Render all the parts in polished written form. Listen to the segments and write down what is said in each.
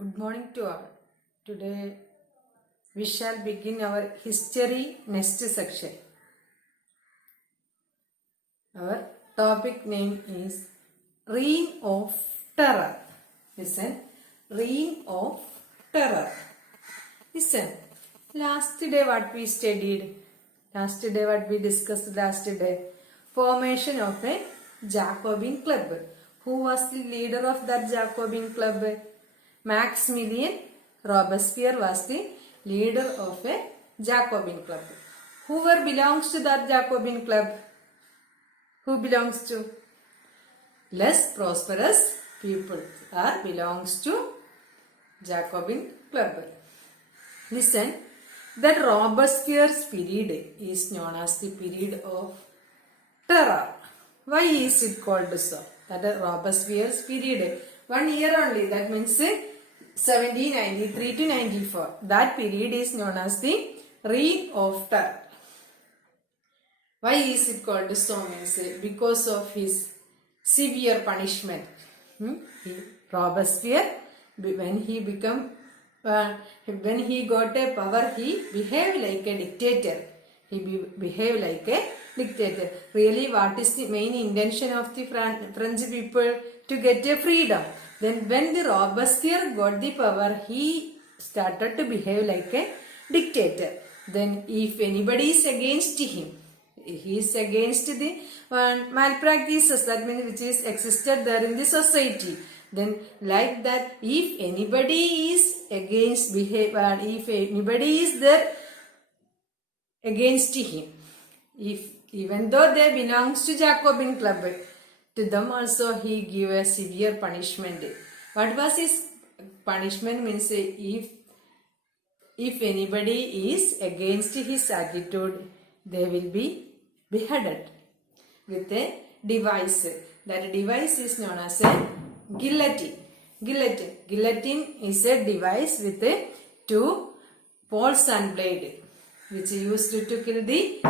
Good morning to all. Today we shall begin our history next section. Our topic name is Reign of Terror. Listen, Reign of Terror. Listen, last day what we studied? Last day what we discussed last day? Formation of a Jacobin club. Who was the leader of that Jacobin club? Maximilian Robespierre was the leader of a Jacobin club. Whoever belongs to that Jacobin club? Who belongs to? Less prosperous people or belongs to Jacobin club. Listen, that Robespierre's period is known as the period of terror. Why is it called so? That Robespierre's period, 1 year only, that means 1793 to 94. That period is known as the Reign of Terror. Why is it called so? Means because of his severe punishment. Robespierre, when he got a power, he behaved like a dictator. Behaved like a dictator. Really, what is the main intention of the French people? To get a freedom. Then when the Robespierre got the power, he started to behave like a dictator. Then if anybody is against him, he is against the malpractices, that means which is existed there in the society. Then like that, if anybody is against if anybody is there against him, even though they belongs to Jacobin club, to them also he gave a severe punishment. What was his punishment? Means if anybody is against his attitude, they will be beheaded with a device. That device is known as a guillotine. Guillotine is a device with two poles and blade, which used to kill the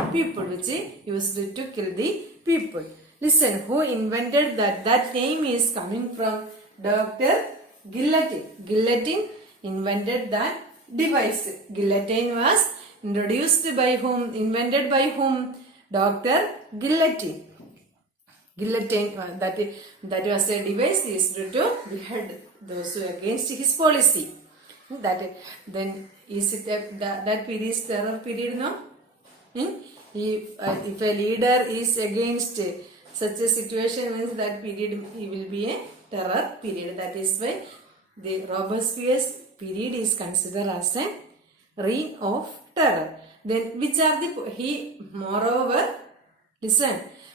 people. Listen, who invented that? That name is coming from Dr. Guillotine. Guillotine invented that device. Guillotine was introduced by whom? Invented by whom? Dr. Guillotine. Guillotine, that was a device used to behead those who against his policy. Then is it that period is terror period, no? If a leader is against such a situation, means that period will be a terror period. That is why the Robespierre's period is considered as a reign of terror. Then which are the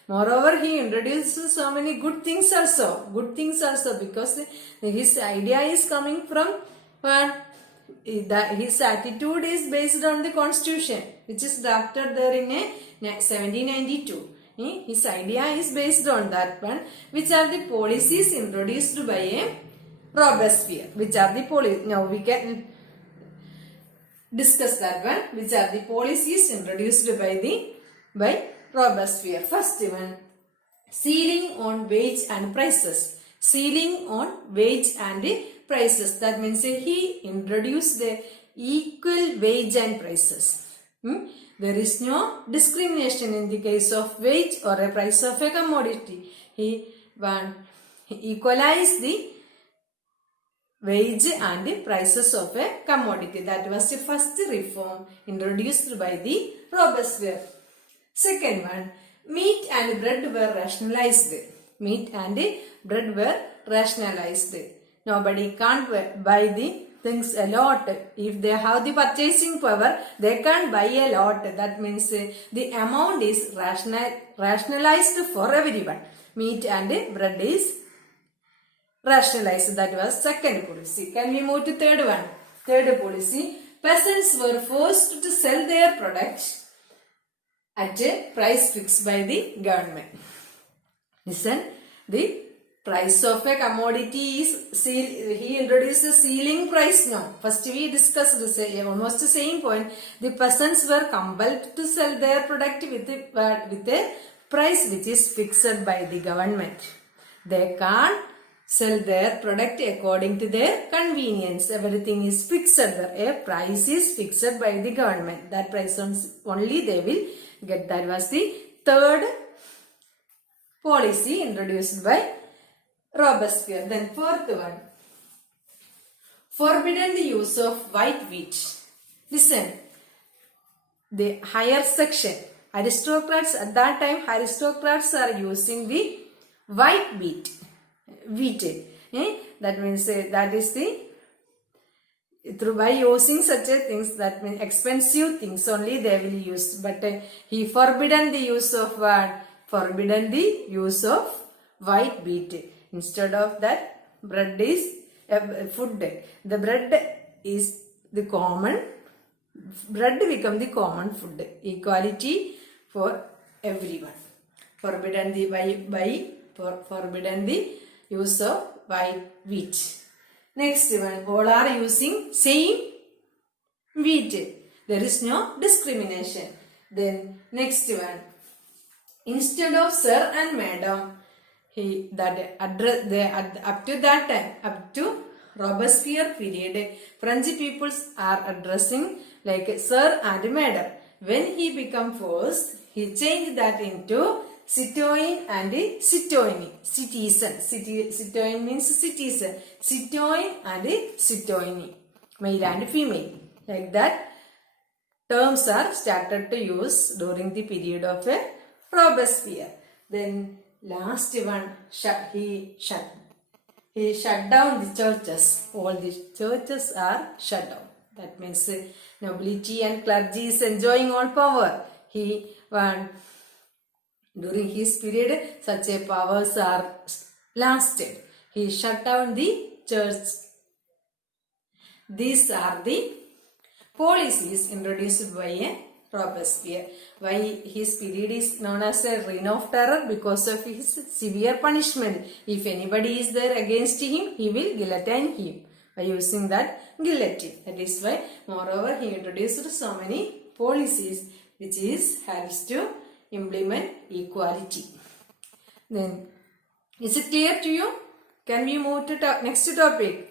moreover he introduced so many good things also because his idea is coming from his attitude is based on the constitution which is drafted there in 1792. His idea is based on that one. Which are the policies introduced by a Robespierre? Which are the policies? Now we can discuss that one. Which are the policies introduced by Robespierre? First one, ceiling on wage and prices. Ceiling on wage and prices. That means he introduced the equal wage and prices. There is no discrimination in the case of wage or a price of a commodity. He equalized the wage and the prices of a commodity. That was the first reform introduced by the Robespierre. Second one, meat and bread were rationalized. Meat and bread were rationalized. Nobody can't buy the things a lot. If they have the purchasing power, they can't buy a lot. That means the amount is rationalized for everyone. Meat and bread is rationalized. That was second policy. Can we move to third one? Third policy, peasants were forced to sell their products at a price fixed by the government. Listen, the price of a commodity is he introduced a ceiling price now. First we discussed almost the same point. The peasants were compelled to sell their product with a price which is fixed by the government. They can't sell their product according to their convenience. Everything is fixed. A price is fixed by the government. That price only they will get. That was the third policy introduced by Robespierre. Then fourth one, forbidden the use of white wheat. Listen, the higher section, aristocrats at that time, aristocrats are using the white wheat. That means that is the by using such a things, that means expensive things only they will use. But he forbidden the use of forbidden the use of white wheat. Instead of that, bread is food. The bread is the common. Bread become the common food. Equality for everyone. Forbidden the forbidden the use of white wheat. Next one, all are using same wheat. There is no discrimination. Then next one, instead of sir and madam, up to that time, up to Robespierre period, French peoples are addressing like sir and madam. When he become first, he changed that into citoyen and citoyenne. Citizen. Citoyen means citizen. Citoyen and citoyenne. Male and female. Like that, terms are started to use during the period of Robespierre. Then last one, he shut down the churches. All the churches are shut down. That means nobility and clergy is enjoying all power. During his period, such a powers are lasted. He shut down the church. These are the policies introduced by Robespierre. Why his period is known as a reign of terror? Because of his severe punishment. If anybody is there against him, he will guillotine him by using that guillotine. That is why, moreover, he introduced so many policies which helps to implement equality. Then, is it clear to you? Can we move to next topic?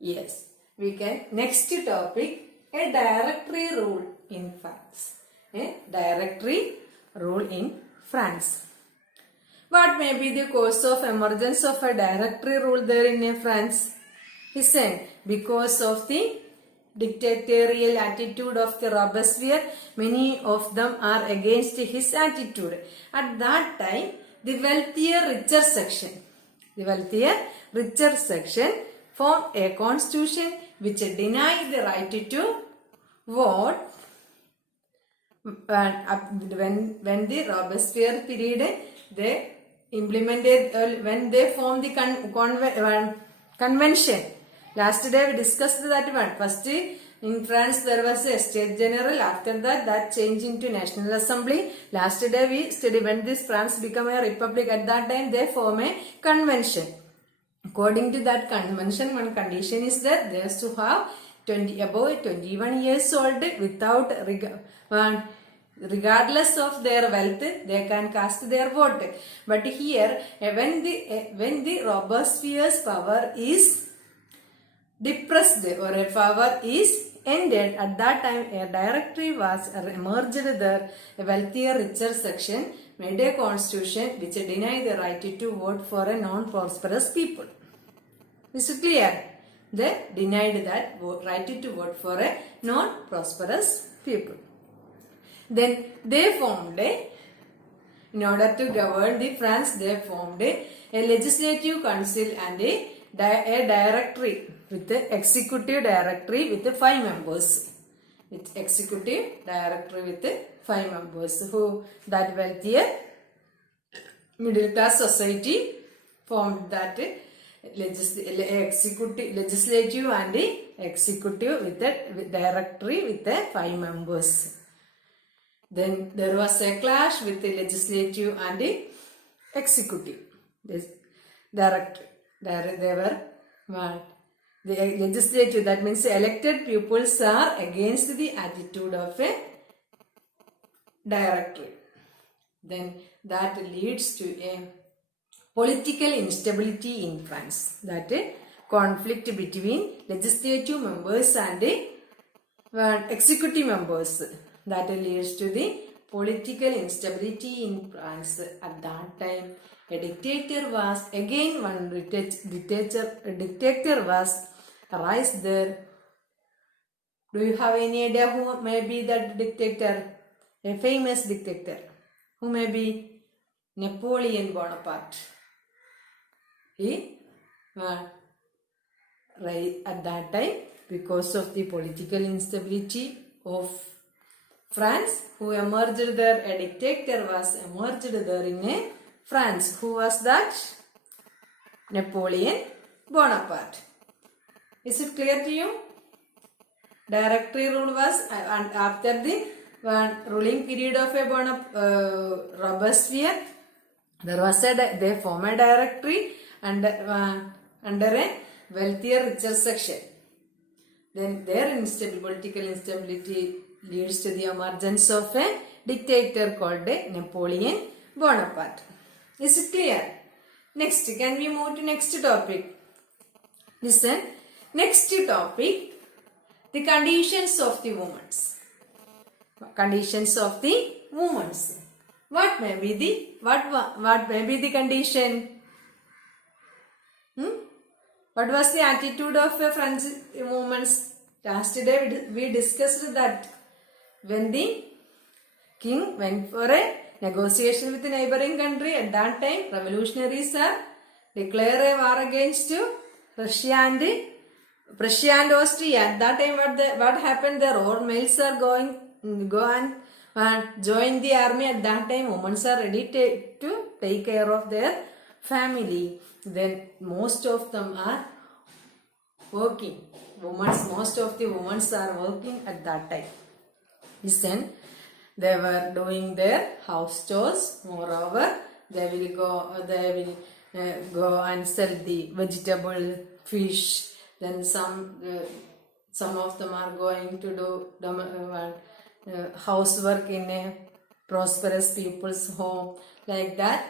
Yes, we can. Next topic, a directory rule in France. A directory rule in France. What may be the cause of emergence of a directory rule there in France? Listen, because of the dictatorial attitude of the Robespierre, many of them are against his attitude. At that time, the wealthier, richer section formed a constitution which denied the right to vote. When the Robespierre period, they implemented, when they formed the convention. Last day we discussed that one. First, in France there was a State General. After that changed into National Assembly. Last day we studied when this France became a republic. At that time they form a convention. According to that convention, one condition is that they have to have above 21 years old without regardless of their wealth, they can cast their vote. But here, when the Robespierre's power is depressed or a power is ended, at that time a directory was emerged there. A wealthier, richer section made a constitution which denied the right to vote for a non-prosperous people. Is it clear? They denied that right to vote for a non-prosperous people. Then they formed in order to govern the France, they formed a legislative council and a directory with the executive directory with 5 members. With executive directory with 5 members. Who that wealthier middle class society formed that legislative and executive with the directory with 5 members. Then there was a clash with the legislative and the executive. This directory. They were what? The legislative, that means elected pupils are against the attitude of a directory. Then that leads to a political instability in France. That conflict between legislative members and executive members that leads to the political instability in France. At that time, a dictator was again one dictator was raised there. Do you have any idea who may be that dictator? A famous dictator. Who may be? Napoleon Bonaparte. He at that time, because of the political instability of France, who emerged there, a dictator was emerged there in France. Who was that? Napoleon Bonaparte. Is it clear to you? Directory rule was, and after the ruling period of Robespierre, there was they formed a directory under a wealthier, richer section. Then their political instability leads to the emergence of a dictator called Napoleon Bonaparte. Is it clear? Next, can we move to next topic? Listen, next topic, the conditions of the women. Conditions of the women. What may be the condition? What was the attitude of French women? Last day we discussed that when the king went for a negotiation with the neighboring country, at that time revolutionaries declare a war against Russia and Austria. At that time what happened there? All males are go and join the army. At that time women are ready to take care of their family. Then most of them are working. Most of the women are working at that time. Listen, they were doing their house chores. Moreover, they will go and sell the vegetable, fish. Then some of them are going to do housework in a prosperous people's home. Like that,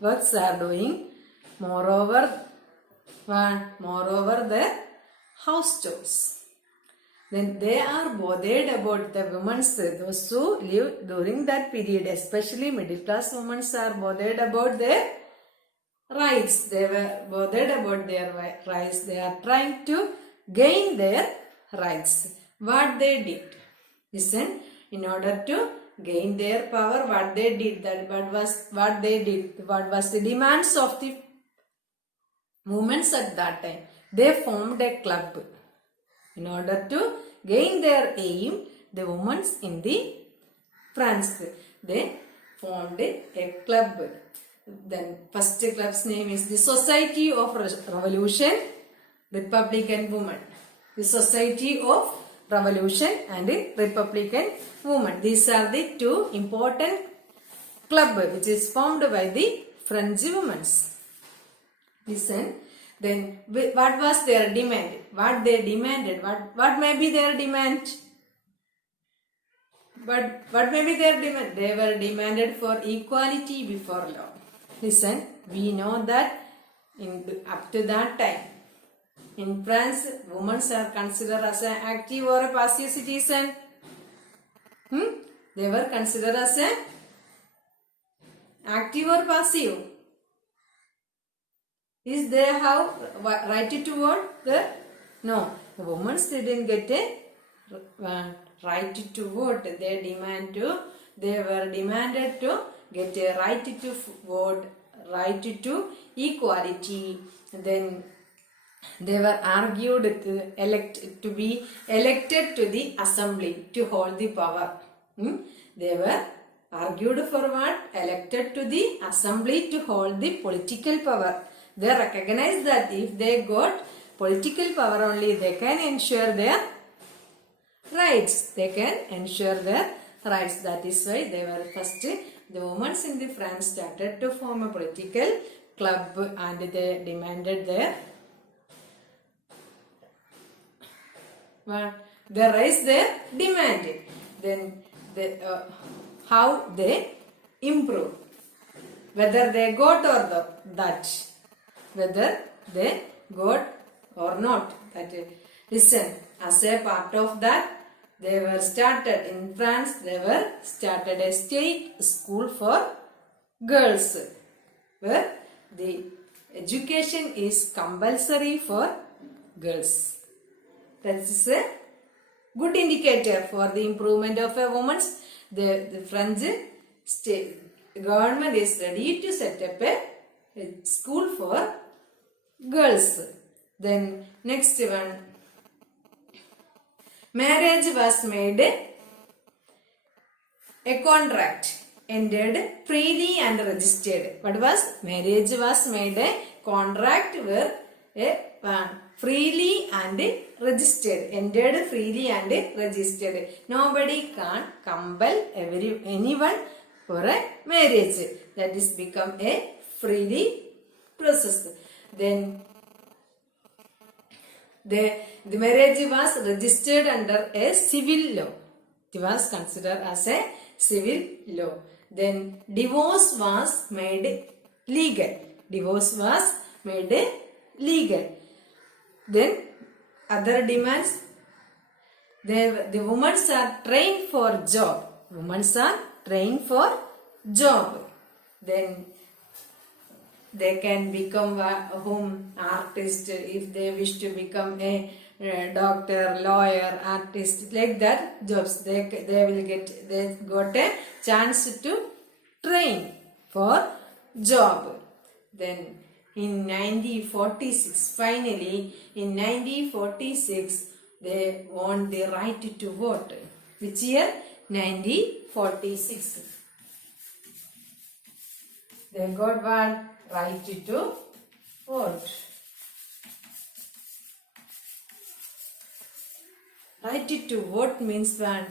works are doing. Moreover, their house chores. Then they are bothered about the women, those who live during that period, especially middle class women are bothered about their rights. They were bothered about their rights. They are trying to gain their rights. What they did? Listen, in order to gain their power, what they did, what was the demands of the movements at that time? They formed a club. In order to gain their aim, the women in the France, they formed a club. Then first club's name is the Society of Revolution Republican Women. The Society of Revolution and the Republican Women. These are the two important clubs which is formed by the French women. Listen, then what was their demand? What they demanded? What may be their demand? But what may be their demand? They were demanded for equality before law. Listen, we know that up to that time, in France, women are considered as an active or a passive citizen. They were considered as an active or passive. Is they have right to vote? No, the women didn't get a right to vote. They were demanded to get a right to vote, right to equality. Then they were argued to be elected to the assembly to hold the power. They were argued for what? Elected to the assembly to hold the political power. They recognize that if they got political power only, they can ensure their rights. They can ensure their rights. That is why they were first, the women in the France started to form a political club and they demanded their they raised their demand. Then how they improve. whether they got or that. Whether they got or not. That listen, as a part of that, they were started in France. They were started a state school for girls, where the education is compulsory for girls. That is a good indicator for the improvement of a woman's. The French state government is ready to set up a school for girls. Then next one, marriage was made a contract, entered freely and registered. What was? Marriage was made a contract where freely and registered, entered freely and registered. Nobody can compel anyone for a marriage. That is become a freely process. Then the marriage was registered under a civil law. It was considered as a civil law. Then divorce was made legal. Divorce was made legal. Then other demands, the women are trained for job. Women are trained for job. Then they can become home artist if they wish to become a doctor, lawyer, artist, like that jobs. They got a chance to train for job. Then in 1946, finally in 1946, they won the right to vote. Which year? 1946. They got one right to vote. Right to vote means one,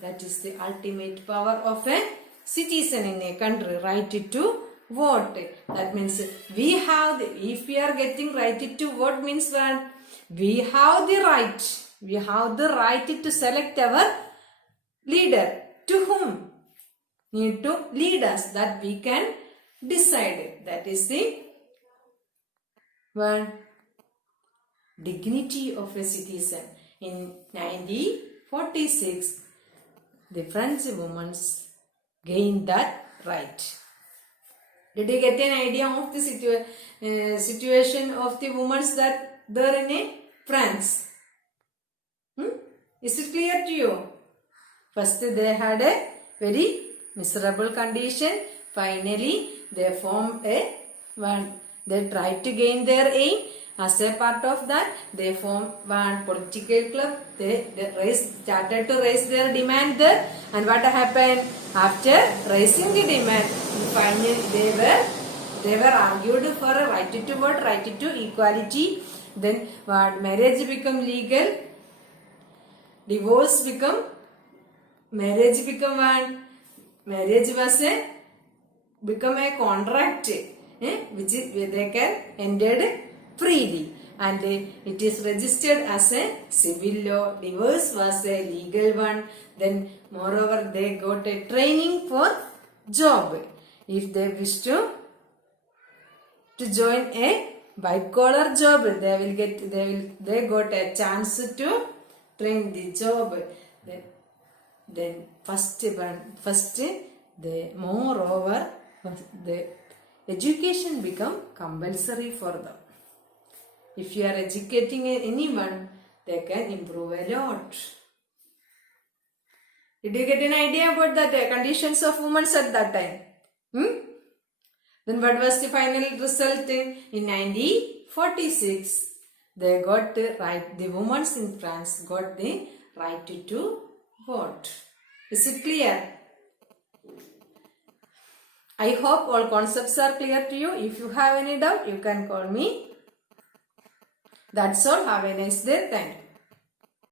that is the ultimate power of a citizen in a country. Right to vote. That means we have if we are getting right to vote means one, we have the right. We have the right to select our leader, to whom need to lead us, that we can decide. That is the one dignity of a citizen. In 1946, the French women gained that right. Did you get an idea of the situation of the women that there in France? Is it clear to you? First they had a very miserable condition. Finally they formed a one. They tried to gain their aim. As a part of that, they formed one political club. They started to raise their demand there. And what happened? After raising the demand, finally they were argued for a right to vote, right to equality. Then what? Marriage become legal. Divorce become. Marriage become one. Marriage was become a contract, which they can ended freely, and it is registered as a civil law. Divorce was a legal one. Then moreover they got a training for job. If they wish to join a white collar job, they got a chance to train the job. Then moreover the education become compulsory for them. If you are educating anyone, they can improve a lot. Did you get an idea about the conditions of women at that time? Then what was the final result? In 1946, they got the right. The women in France got the right to vote. Is it clear? I hope all concepts are clear to you. If you have any doubt, you can call me. That's all. Have a nice day. Thank you.